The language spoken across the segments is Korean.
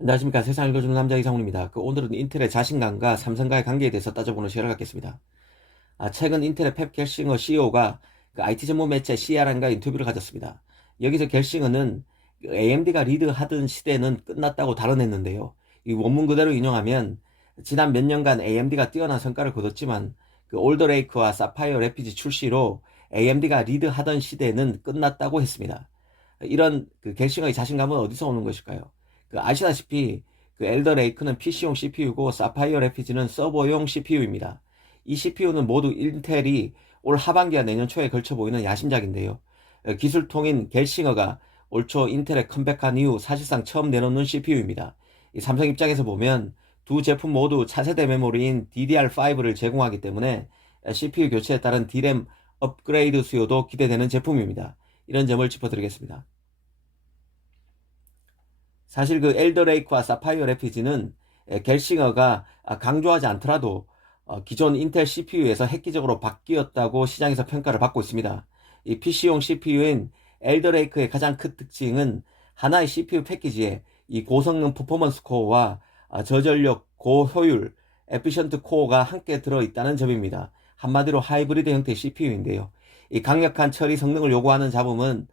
안녕하십니까. 세상 읽어주는 남자 이상훈입니다. 오늘은 인텔의 자신감과 삼성과의 관계에 대해서 따져보는 시간을 갖겠습니다. 최근 인텔의 펩 겔싱어 CEO가 IT 전문 매체 CRN과 인터뷰를 가졌습니다. 여기서 겔싱어는 AMD가 리드하던 시대는 끝났다고 단언했는데요. 이 원문 그대로 인용하면 지난 몇 년간 AMD가 뛰어난 성과를 거뒀지만 올더 레이크와 사파이어 레피지 출시로 AMD가 리드하던 시대는 끝났다고 했습니다. 이런 겔싱어의 자신감은 어디서 오는 것일까요? 아시다시피 엘더 레이크는 PC용 CPU고 사파이어 레피지는 서버용 CPU입니다. 이 CPU는 모두 인텔이 올 하반기와 내년 초에 걸쳐 보이는 야심작인데요. 기술통인 겔싱어가 올 초 인텔에 컴백한 이후 사실상 처음 내놓는 CPU입니다. 삼성 입장에서 보면 두 제품 모두 차세대 메모리인 DDR5를 제공하기 때문에 CPU 교체에 따른 D램 업그레이드 수요도 기대되는 제품입니다. 이런 점을 짚어드리겠습니다. 사실 엘더 레이크와 사파이어 레피지는 겔싱어가 강조하지 않더라도 기존 인텔 CPU에서 획기적으로 바뀌었다고 시장에서 평가를 받고 있습니다. 이 PC용 CPU인 엘더 레이크의 가장 큰 특징은 하나의 CPU 패키지에 이 고성능 퍼포먼스 코어와 저전력 고효율 에피션트 코어가 함께 들어있다는 점입니다. 한마디로 하이브리드 형태의 CPU인데요. 이 강력한 처리 성능을 요구하는 잡음은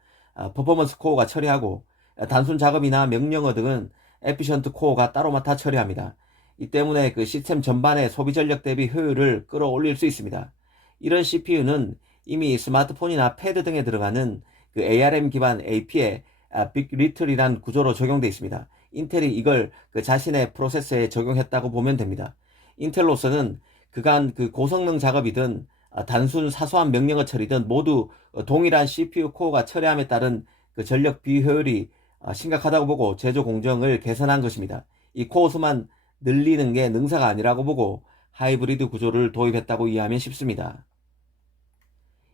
퍼포먼스 코어가 처리하고 단순 작업이나 명령어 등은 에피션트 코어가 따로 맡아 처리합니다. 이 때문에 시스템 전반의 소비 전력 대비 효율을 끌어올릴 수 있습니다. 이런 CPU는 이미 스마트폰이나 패드 등에 들어가는 ARM 기반 AP의 빅 리틀이란 구조로 적용되어 있습니다. 인텔이 이걸 자신의 프로세서에 적용했다고 보면 됩니다. 인텔로서는 그간 고성능 작업이든 단순 사소한 명령어 처리든 모두 동일한 CPU 코어가 처리함에 따른 전력 비효율이 심각하다고 보고 제조 공정을 개선한 것입니다. 이 코어 수만 늘리는 게 능사가 아니라고 보고 하이브리드 구조를 도입했다고 이해하면 쉽습니다.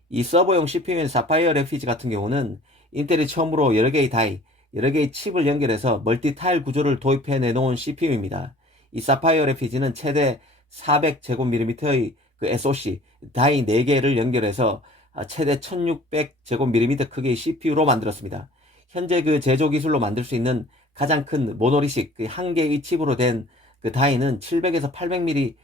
이 서버용 CPU인 사파이어 레피지 같은 경우는 인텔이 처음으로 여러 개의 칩을 연결해서 멀티 타일 구조를 도입해 내놓은 CPU입니다. 이 사파이어 레피지는 최대 400제곱밀리미터의 SoC 다이 4개를 연결해서 최대 1600제곱밀리미터 크기의 CPU로 만들었습니다. 현재 제조 기술로 만들 수 있는 가장 큰 모노리식 한 개의 칩으로 된 다이는 700에서 800mm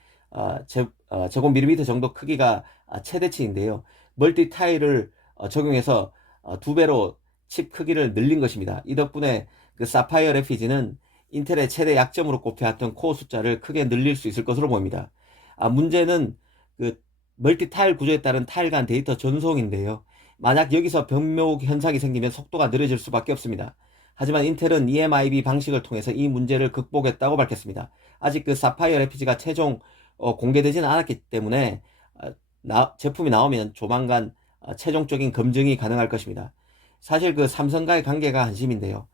제곱밀리미터 정도 크기가 최대치인데요. 멀티 타일을 적용해서 2배로 칩 크기를 늘린 것입니다. 이 덕분에 사파이어 레피지는 인텔의 최대 약점으로 꼽혀왔던 코어 숫자를 크게 늘릴 수 있을 것으로 보입니다. 문제는 멀티 타일 구조에 따른 타일 간 데이터 전송인데요. 만약 여기서 변묘 현상이 생기면 속도가 느려질 수밖에 없습니다. 하지만 인텔은 EMIB 방식을 통해서 이 문제를 극복했다고 밝혔습니다. 아직 사파이어 레피지가 최종 공개되지는 않았기 때문에 제품이 나오면 조만간 최종적인 검증이 가능할 것입니다. 사실 삼성과의 관계가 한심인데요.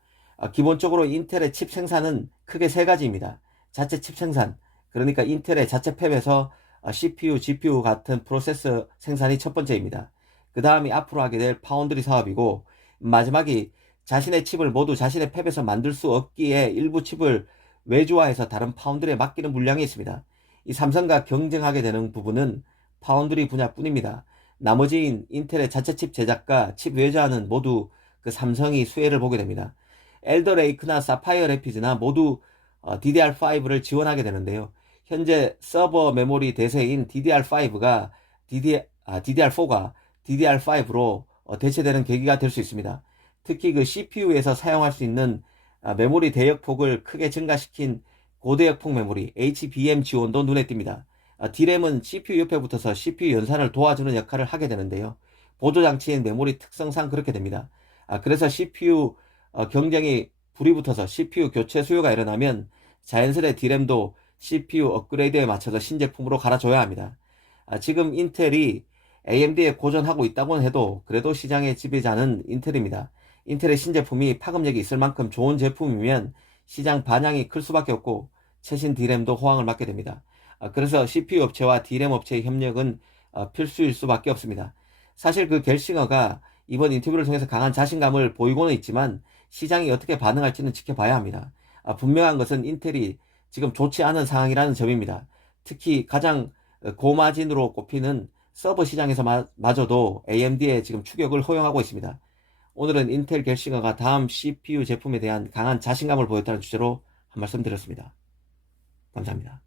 기본적으로 인텔의 칩 생산은 크게 세 가지입니다. 자체 칩 생산, 그러니까 인텔의 자체 팹에서 CPU, GPU 같은 프로세서 생산이 첫 번째입니다. 그 다음이 앞으로 하게 될 파운드리 사업이고, 마지막이 자신의 칩을 모두 자신의 팹에서 만들 수 없기에 일부 칩을 외주화해서 다른 파운드리에 맡기는 물량이 있습니다. 이 삼성과 경쟁하게 되는 부분은 파운드리 분야뿐입니다. 나머지인 인텔의 자체 칩 제작과 칩 외주화는 모두 삼성이 수혜를 보게 됩니다. 엘더 레이크나 사파이어 레피즈나 모두 DDR5를 지원하게 되는데요. 현재 서버 메모리 대세인 DDR4가 DDR5로 대체되는 계기가 될 수 있습니다. 특히 CPU에서 사용할 수 있는 메모리 대역폭을 크게 증가시킨 고대역폭 메모리 HBM 지원도 눈에 띕니다. D램은 CPU 옆에 붙어서 CPU 연산을 도와주는 역할을 하게 되는데요. 보조장치인 메모리 특성상 그렇게 됩니다. 그래서 CPU 경쟁이 불이 붙어서 CPU 교체 수요가 일어나면 자연스레 D램도 CPU 업그레이드에 맞춰서 신제품으로 갈아줘야 합니다. 지금 인텔이 AMD에 고전하고 있다고는 해도 그래도 시장의 지배자는 인텔입니다. 인텔의 신제품이 파급력이 있을 만큼 좋은 제품이면 시장 반향이 클 수밖에 없고 최신 D램도 호황을 맞게 됩니다. 그래서 CPU 업체와 D램 업체의 협력은 필수일 수밖에 없습니다. 사실 겔싱어가 이번 인터뷰를 통해서 강한 자신감을 보이고는 있지만 시장이 어떻게 반응할지는 지켜봐야 합니다. 분명한 것은 인텔이 지금 좋지 않은 상황이라는 점입니다. 특히 가장 고마진으로 꼽히는 서버 시장에서 마저도 AMD의 지금 추격을 허용하고 있습니다. 오늘은 인텔 겔싱어가 다음 CPU 제품에 대한 강한 자신감을 보였다는 주제로 한 말씀 드렸습니다. 감사합니다.